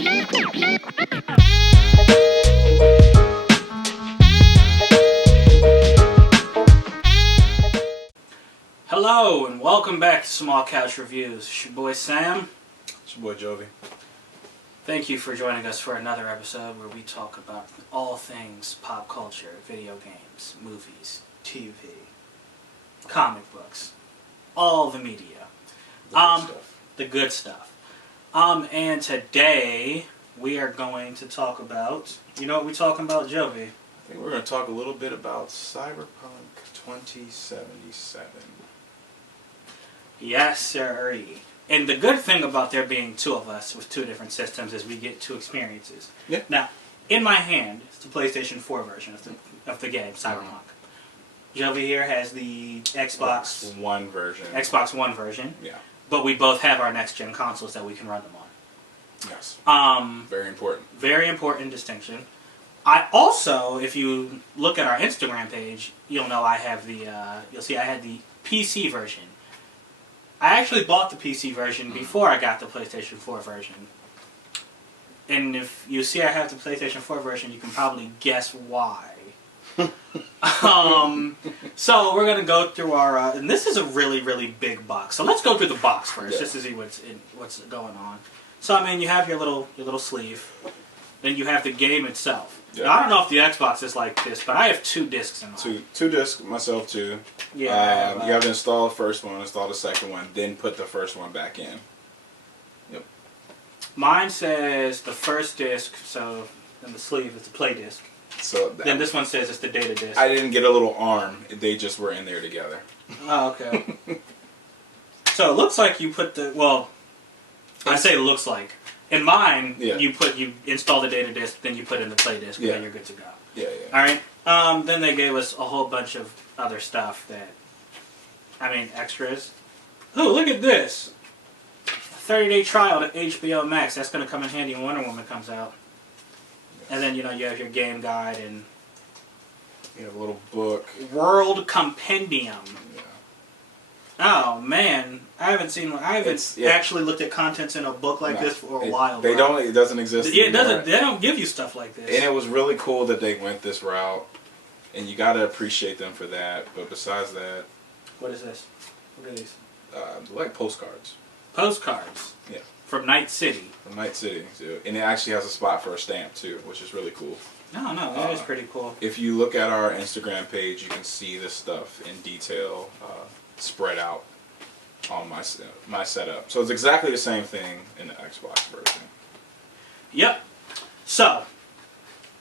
Hello and welcome back to Small Couch Reviews. It's your boy Sam. It's your boy Jovi. Thank you for joining us for another episode where we talk about all things pop culture, video games, movies, TV, comic books, all the media. The good stuff. And today we are going to talk about, you know what we're talking about, Jovi? I think we're going to talk a little bit about Cyberpunk 2077. Yes, sirree. And the good thing about there being two of us with two different systems is we get two experiences. Yeah. Now, in my hand is the PlayStation 4 version of the game, Cyberpunk. Jovi here has the Xbox One version. Xbox One version. Yeah. But we both have our next-gen consoles that we can run them on. Yes. Very important. Very important distinction. I also, if you look at our Instagram page, you'll know I have the, you'll see I had the PC version. I actually bought the PC version before I got the PlayStation 4 version. And if you see I have the PlayStation 4 version, you can probably guess why. So we're going to go through our, and this is a really, really big box. So let's go through the box first, just to see what's going on. So I mean, you have your little sleeve. Then you have the game itself. Yeah. Now, I don't know if the Xbox is like this, but I have two discs in mine. Two discs, myself too. Yeah. You have to install the first one, install the second one, then put the first one back in. Yep. Mine says the first disc, so in the sleeve it's the play disc. So then this one says it's the data disc. I didn't get a little arm; they just were in there together. Oh, okay. So it looks like you put the I say it looks like. In mine, you install the data disc, then you put in the play disc, and then you're good to go. Yeah. All right. Then they gave us a whole bunch of other stuff extras. Oh, look at this! A 30-day trial to HBO Max. That's going to come in handy when Wonder Woman comes out. Yes. And then you have your game guide and you have a little book. World Compendium. Yeah. Oh man, I haven't actually looked at contents in a book like this for a while. It doesn't exist anymore. It doesn't. They don't give you stuff like this. And it was really cool that they went this route, and you got to appreciate them for that. But besides that, what is this? What are these? Like postcards. Postcards. Yeah. From Night City. From Night City, too. And it actually has a spot for a stamp too, which is really cool. No, that is pretty cool. If you look at our Instagram page, you can see this stuff in detail. Spread out on my setup. So it's exactly the same thing in the Xbox version. Yep. So,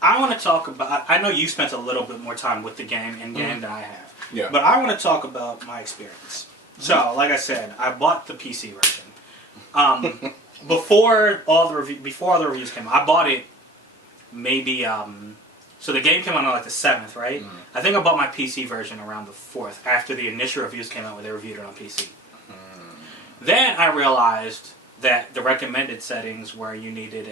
I want to talk about, I know you spent a little bit more time with the game in-game than I have. Yeah. But I want to talk about my experience. So, like I said, I bought the PC version. Before all the reviews came out, I bought it maybe, so the game came out on like the 7th, right? Mm-hmm. I think I bought my PC version around the 4th, after the initial reviews came out where they reviewed it on PC. Mm-hmm. Then I realized that the recommended settings where you needed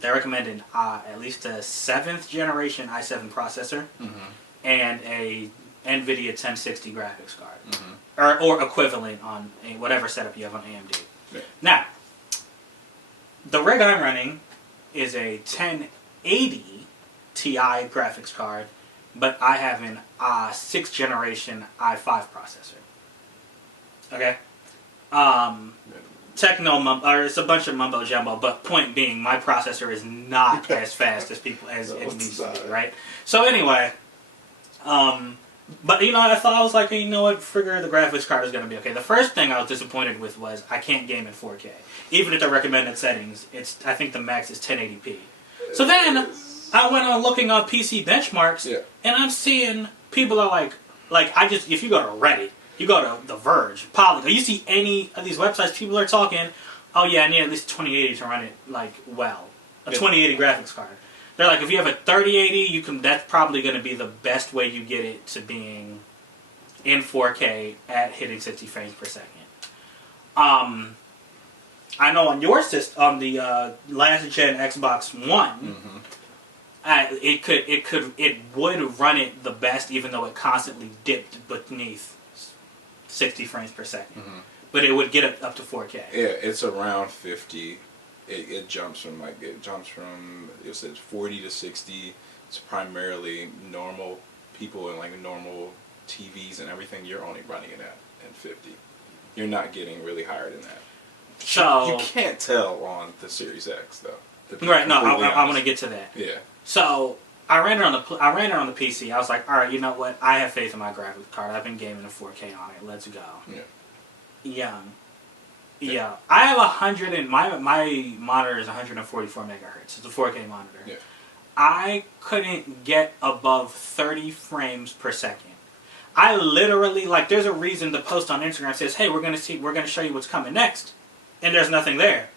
they recommended at least a 7th generation i7 processor and a NVIDIA 1060 graphics card. Or equivalent on whatever setup you have on AMD. Yeah. Now, the rig I'm running is a 1080 Ti graphics card, but I have an 6th generation i5 processor. Okay? It's a bunch of mumbo jumbo, but point being, my processor is not as fast as it needs to be, right? So anyway, but I was like, you know what, figure the graphics card is going to be okay. The first thing I was disappointed with was I can't game in 4K. Even at the recommended settings, I think the max is 1080p. So then I went on looking on PC benchmarks, and I'm seeing people are like if you go to Reddit, you go to The Verge, Polygon, you see any of these websites, people are talking, oh yeah, I need at least 2080 to run it a 2080 graphics card. They're like, if you have a 3080, that's probably going to be the best way you get it to being in 4K at hitting 60 frames per second. I know on your system, on the last gen Xbox One, it would run it the best, even though it constantly dipped beneath 60 frames per second. But it would get it up to 4K. Yeah, it's around 50 it jumps from it says 40 to 60. It's primarily normal people and like normal TVs and everything. You're only running it at 50. You're not getting really higher than that. So you can't tell on the Series X though. Right. No, I want to get to that. Yeah. So I ran it on the PC. I was like, all right, you know what? I have faith in my graphics card. I've been gaming in 4K on it. Let's go. Yeah. Yeah. I have 100 and my monitor is 144 megahertz. It's a 4K monitor. Yeah. I couldn't get above 30 frames per second. I literally, like, there's a reason the post on Instagram says, hey, we're gonna show you what's coming next, and there's nothing there.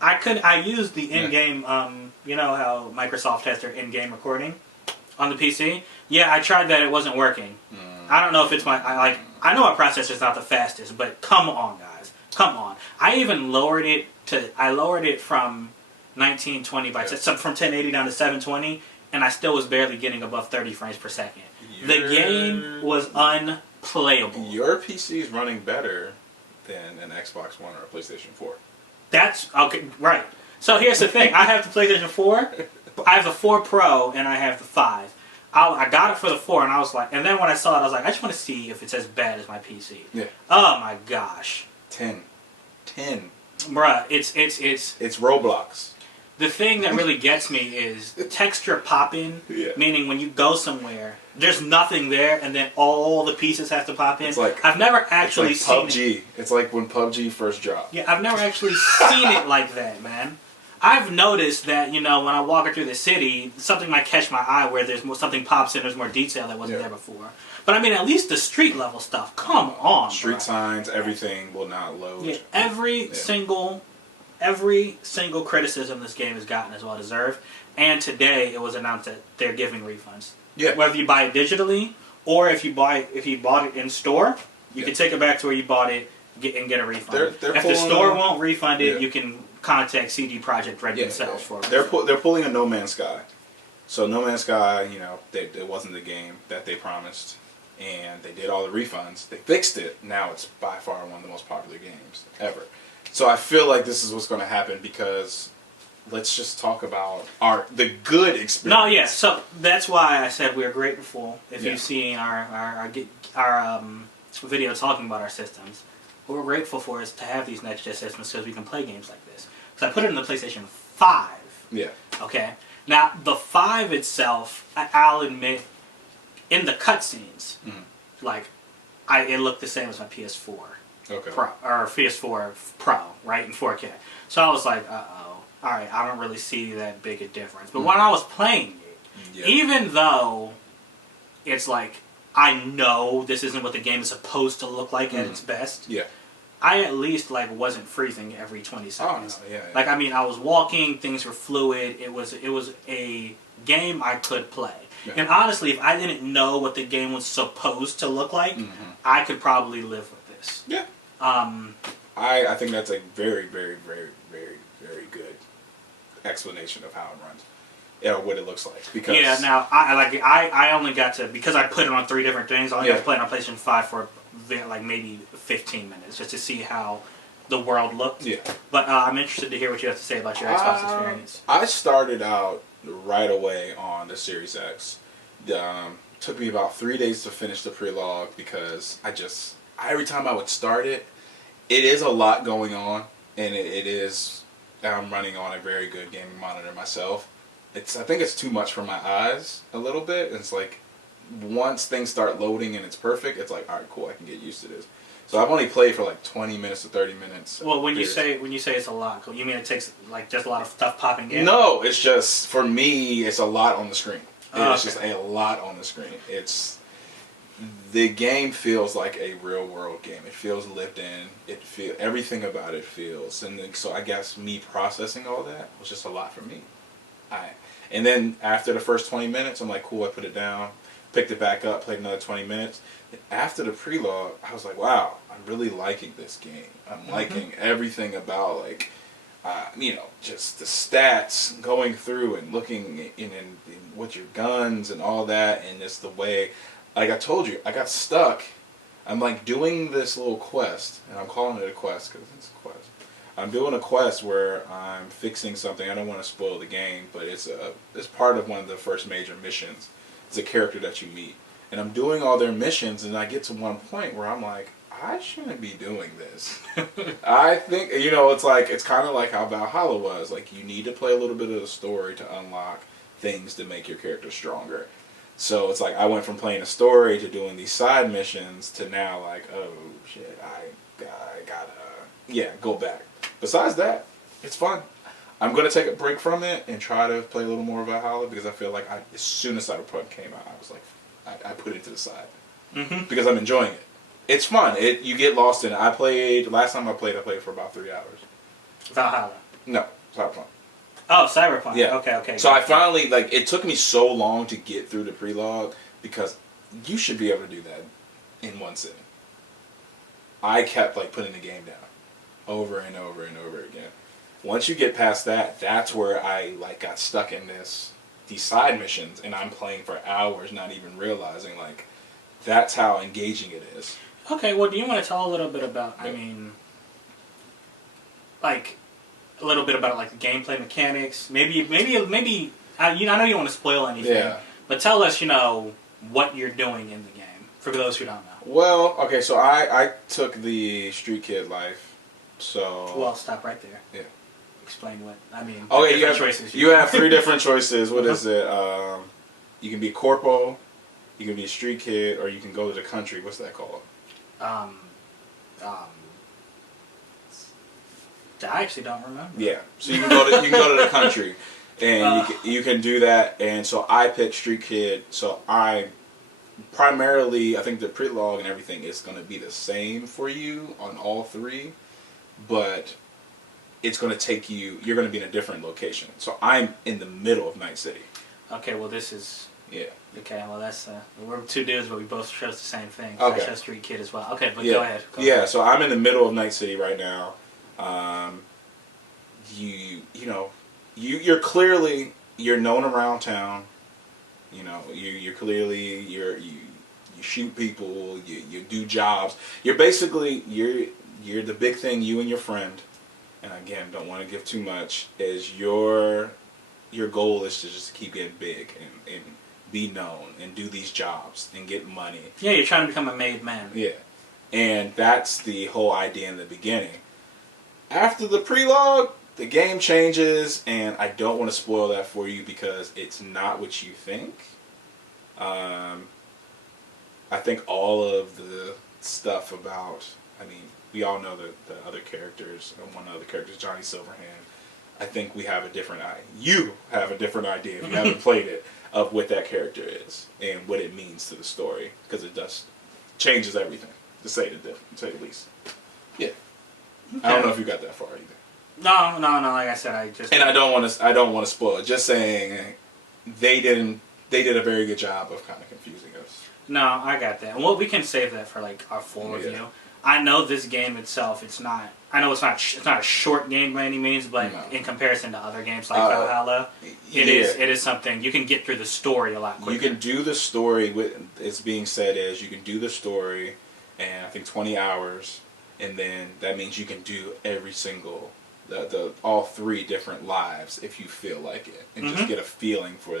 I used the in-game, you know how Microsoft has their in-game recording on the PC? Yeah, I tried that, it wasn't working. I don't know if it's I know my processor's not the fastest, but come on, guys. Come on. I even lowered it from 1920 by from 1080 down to 720, and I still was barely getting above 30 frames per second. The game was unplayable. Your PC is running better than an Xbox One or a PlayStation 4. That's okay, right. So here's the thing. I have the PlayStation 4. I have the 4 Pro, and I have the 5. I got it for the 4, and I was like, and then when I saw it, I was like, I just want to see if it's as bad as my PC. Yeah. Oh my gosh. 10. Bruh, it's Roblox. The thing that really gets me is texture popping, meaning when you go somewhere, there's nothing there, and then all the pieces have to pop in. It's like, I've never actually seen PUBG. It's like when PUBG first dropped. Yeah, I've never actually seen it like that, man. I've noticed that, you know, when I walk through the city, something might catch my eye where something pops in, there's more detail that wasn't there before. But I mean, at least the street level stuff, come on, Street signs, everything will not load. Yeah, every single criticism this game has gotten is well deserved. And today it was announced that they're giving refunds. Yeah. Whether you buy it digitally or if you bought it in store, you can take it back to where you bought it and get a refund. If the store won't refund it, you can contact CD Projekt Red themselves for it. They're pulling a No Man's Sky. So No Man's Sky, you know, it wasn't the game that they promised, and they did all the refunds. They fixed it. Now it's by far one of the most popular games ever. So I feel like this is what's going to happen because let's just talk about the good experience. No, yeah. So that's why I said we're grateful. If you've seen our video talking about our systems, what we're grateful for is to have these next gen systems because we can play games like this. So I put it in the PlayStation 5. Yeah. Okay. Now the 5 itself, I'll admit, in the cutscenes, like it looked the same as my PS4. Okay. Or PS4 Pro, right, in 4K. So I was like, alright, I don't really see that big a difference. But when I was playing it, even though it's like, I know this isn't what the game is supposed to look like at its best, I at least wasn't freezing every 20 seconds. Oh, no, Like, I mean, I was walking, things were fluid, it was a game I could play. Yeah. And honestly, if I didn't know what the game was supposed to look like, I could probably live with this. Yeah. I think that's a very, very, very, very, very good explanation of how it runs. Yeah, what it looks like. Because now I only got to, because I put it on 3 different things, I only got to play it on PlayStation 5 for maybe 15 minutes just to see how the world looked. Yeah. But I'm interested to hear what you have to say about your Xbox experience. I started out right away on the Series X. Took me about 3 days to finish the pre-log because every time I would start it, it is a lot going on, and I'm running on a very good gaming monitor myself. I think it's too much for my eyes a little bit. It's like once things start loading and it's perfect, it's like, all right, cool, I can get used to this. So I've only played for 20 minutes to 30 minutes. Well, when you say it's a lot, you mean it takes just a lot of stuff popping in? No, it's just for me, it's a lot on the screen. It's just a lot on the screen. The game feels like a real world game. It feels lived in. Everything about it feels, and then, so I guess me processing all that was just a lot for me. And then after the first 20 minutes, I'm like, cool, I put it down, picked it back up, played another 20 minutes. And after the preload, I was like, wow, I'm really liking this game. I'm liking everything about just the stats, going through and looking in what your guns and all that, and just the way, like I told you, I got stuck. I'm doing this little quest, and I'm calling it a quest because it's a quest. I'm doing a quest where I'm fixing something. I don't want to spoil the game, but it's part of one of the first major missions. It's a character that you meet, and I'm doing all their missions, and I get to one point where I'm like, I shouldn't be doing this. I think, it's like, it's kind of like how Valhalla was. Like, you need to play a little bit of the story to unlock things to make your character stronger. So it's like I went from playing a story to doing these side missions to now like, oh shit, I gotta go back. Besides that, it's fun. I'm gonna take a break from it and try to play a little more Valhalla because I feel like as soon as Cyberpunk came out, I was like, I put it to the side because I'm enjoying it. It's fun. You get lost in it. Last time I played for about 3 hours. Valhalla. No, Cyberpunk. Oh, Cyberpunk. Yeah. Okay. So I finally, it took me so long to get through the prelog because you should be able to do that in one sitting. I kept, putting the game down over and over and over again. Once you get past that, that's where I, got stuck in these side missions, and I'm playing for hours, not even realizing, that's how engaging it is. Okay, well, do you want to tell a little bit about, a little bit about the gameplay mechanics? Maybe I know you don't want to spoil anything, but tell us, what you're doing in the game for those who don't know. Well, okay, so I took the street kid life, so. Well, stop right there. Yeah. Explain what Okay, choices. You have 3 different choices. What is it? You can be a corpo, you can be a street kid, or you can go to the country. What's that called? I actually don't remember. Yeah, so you can go to the country, and you can do that. And so I picked Street Kid. So I primarily, I think the prelog and everything is going to be the same for you on all 3, but it's going to take you. You're going to be in a different location. So I'm in the middle of Night City. Okay, well this is. Yeah. Okay, well that's we're 2 dudes, but we both chose the same thing. Okay. I chose Street Kid as well. Okay, but go ahead. Go ahead. So I'm in the middle of Night City right now. You're clearly known around town. You're clearly you shoot people. You do jobs. You're basically you're the big thing. You and your friend, and again, don't want to give too much. Is your goal is to just keep getting big and be known and do these jobs and get money. Yeah, you're trying to become a made man. Yeah, and that's the whole idea in the beginning. After the prelog, the game changes, and I don't want to spoil that for you because it's not what you think. I think all of the stuff about, we all know the other characters. One of the other characters, Johnny Silverhand. I think we have a different idea. You have a different idea if you haven't played it of what that character is and what it means to the story because it changes everything to say the least. Yeah. Okay. I don't know if you got that far either. No. Like I said, I don't want to spoil it. Just saying, they did a very good job of kind of confusing us. No, I got that. Well, we can save that for our full review. I know this game itself. It's not a short game by any means, but in comparison to other games like Valhalla, it is something you can get through the story a lot quicker. You can do the story. It's being said is you can do the story, in I think 20 hours. And then that means you can do every single, all 3 different lives if you feel like it. And just get a feeling for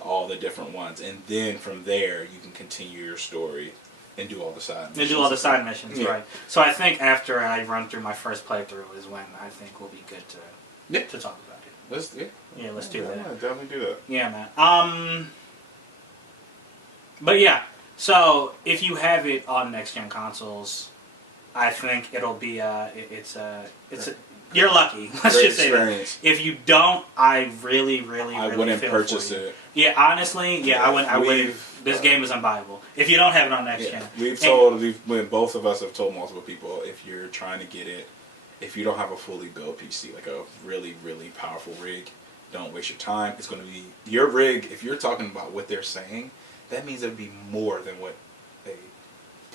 all the different ones. And then from there, you can continue your story and do all the side missions. Right. So I think after I run through my first playthrough is when I think we'll be good to talk about it. Let's do that. Yeah, definitely do that. Yeah, man. But yeah, so if you have it on next-gen consoles, I think it'll be you're lucky. Let's just say that. If you don't, I really wouldn't feel purchase for you. it. Yeah, honestly, I wouldn't. This game is unbuyable if you don't have it on next gen. Both of us have told multiple people if you're trying to get it, if you don't have a fully built PC, like a really powerful rig, don't waste your time. It's going to be your rig. If you're talking about what they're saying, that means it'd be more than what a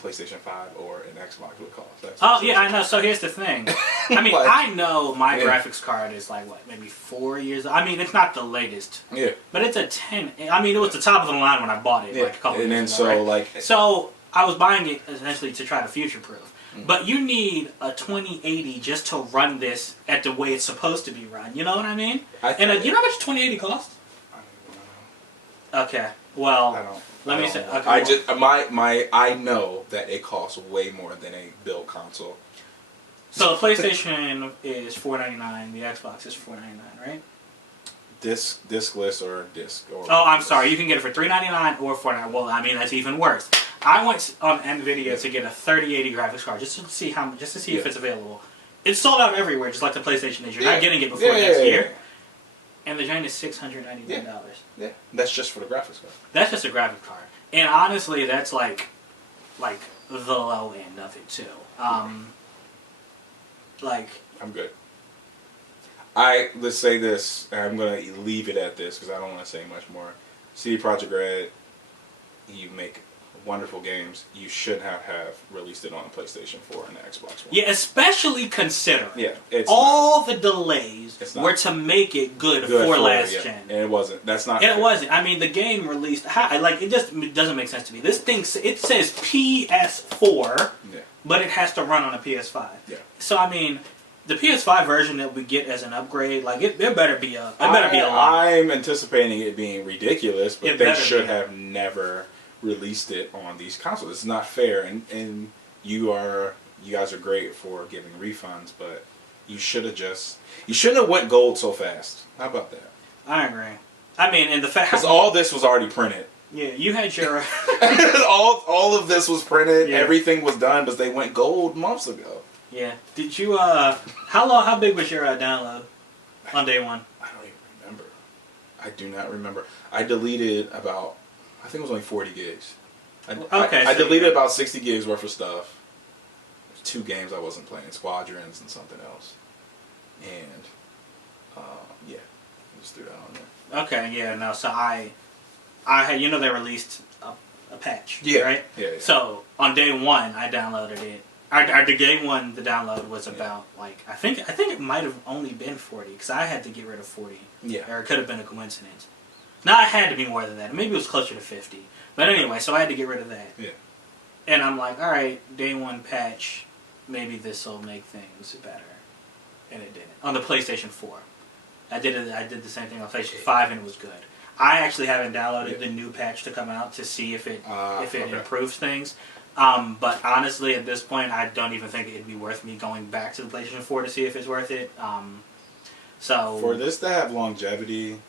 PlayStation 5 or an Xbox would cost. I know. So here's the thing. I know my graphics card is maybe 4 years. It's not the latest. Yeah. But it's a 10. It was the top of the line when I bought it a couple years ago. So So I was buying it essentially to try to future proof. but you need a 2080 just to run this at the way it's supposed to be run. You know what I mean? And you know how much 2080 costs? I don't even know. Okay, well, I don't. let me say. Okay, I just I know that it costs way more than a build console. So the PlayStation is $499. The Xbox is $499, right? Discless or disc or. Oh, I'm sorry. You can get it for $399 or $499. Well, I mean that's even worse. I went on Nvidia to get a 3080 graphics card just to see if it's available. It's sold out everywhere, just like the PlayStation is. You're not getting it before next year. And the giant is $699. Yeah, that's just for the graphics card. That's just a graphics card, and honestly, that's like the low end of it too. Like I'm good. Let's say this, and I'm gonna leave it at this because I don't want to say much more. CD Projekt Red, you make wonderful games. You should have released it on PlayStation 4 and the Xbox One. Yeah, especially consider all the delays were to make it good for last gen. And it wasn't. That's not. It wasn't. I mean, the game released. Like it just doesn't make sense to me. This thing it says PS4, but it has to run on a PS5. Yeah. So I mean, the PS5 version that we get as an upgrade, like it better be a. It better be a lot. I'm anticipating it being ridiculous, but they should have never released it on these consoles. It's not fair, and you guys are great for giving refunds, but you shouldn't have went gold so fast. How about that? I agree. I mean, and the fact because all this was already printed. Yeah, you had your all of this was printed. Yeah. Everything was done, but they went gold months ago. Yeah. Did you how big was your download on day one? I don't even remember. I do not remember. I deleted about. I think it was only 40 gigs. I deleted about 60 gigs worth of stuff. There's 2 games I wasn't playing, Squadrons and something else. And, yeah, just threw that on there. Okay, yeah, no, so I had, they released a patch, right? Yeah. So, on day one, I downloaded it. The day one, the download was about, I think it might have only been 40, because I had to get rid of 40. Yeah. Or it could have been a coincidence. No, it had to be more than that. Maybe it was closer to 50. But anyway, so I had to get rid of that. Yeah. And I'm like, all right, day one patch, maybe this will make things better. And it didn't. On the PlayStation 4. I did the same thing on PlayStation 5 and it was good. I actually haven't downloaded the new patch to come out to see if it improves things. But honestly, at this point, I don't even think it'd be worth me going back to the PlayStation 4 to see if it's worth it. So for this to have longevity,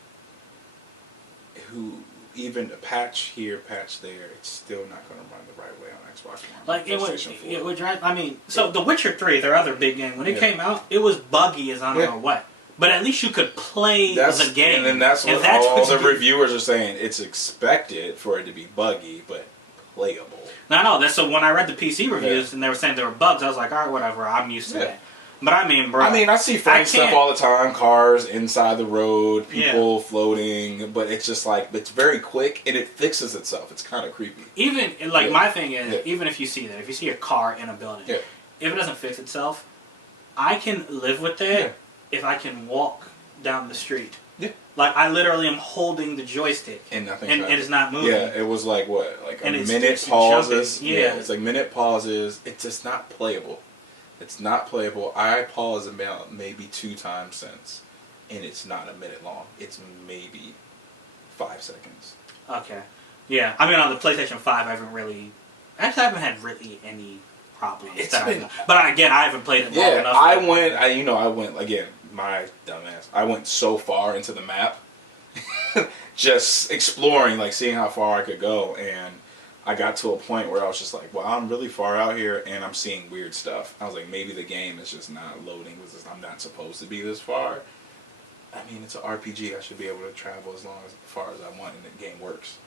even a patch here, patch there, it's still not going to run the right way on Xbox One. Like it would drive. I mean, so The Witcher 3, their other big game, when it came out, it was buggy as I don't know what. But at least you could play the game. And then that's what all the reviewers are saying. It's expected for it to be buggy, but playable. No, that's so when I read the PC reviews and they were saying there were bugs, I was like, all right, whatever, I'm used to that. But I mean, bro. I see Frank stuff all the time. Cars inside the road, people floating, but it's just like it's very quick and it fixes itself. It's kind of creepy. Even my thing is, even if you see that, if you see a car in a building, if it doesn't fix itself, I can live with that if I can walk down the street. Yeah. Like I literally am holding the joystick and nothing, and it is not moving. Yeah, it was like what, like a minute pauses. Yeah, it's like minute pauses. It's just not playable. It's not playable. I paused about maybe 2 times since, and it's not a minute long. It's maybe 5 seconds. Okay. Yeah, I mean on the PlayStation 5, I haven't had really any problems. But again, I haven't played it long enough. I went again. My dumbass. I went so far into the map, just exploring, like seeing how far I could go, and I got to a point where I was just like, well, I'm really far out here and I'm seeing weird stuff. I was like, maybe the game is just not loading because I'm not supposed to be this far. I mean, it's an RPG. I should be able to travel as far as I want and the game works.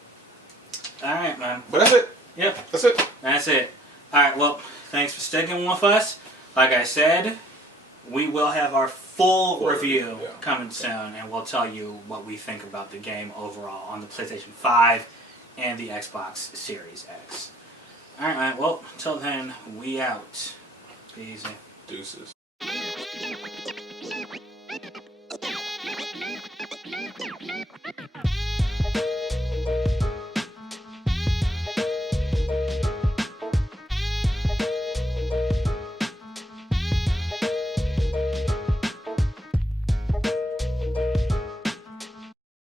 Alright, man. But that's it. Yep. That's it. That's it. Alright, well, thanks for sticking with us. Like I said, we will have our full review coming soon and we'll tell you what we think about the game overall on the PlayStation 5 and the Xbox Series X. Alright, man. Well, until then, we out. Be easy. Deuces.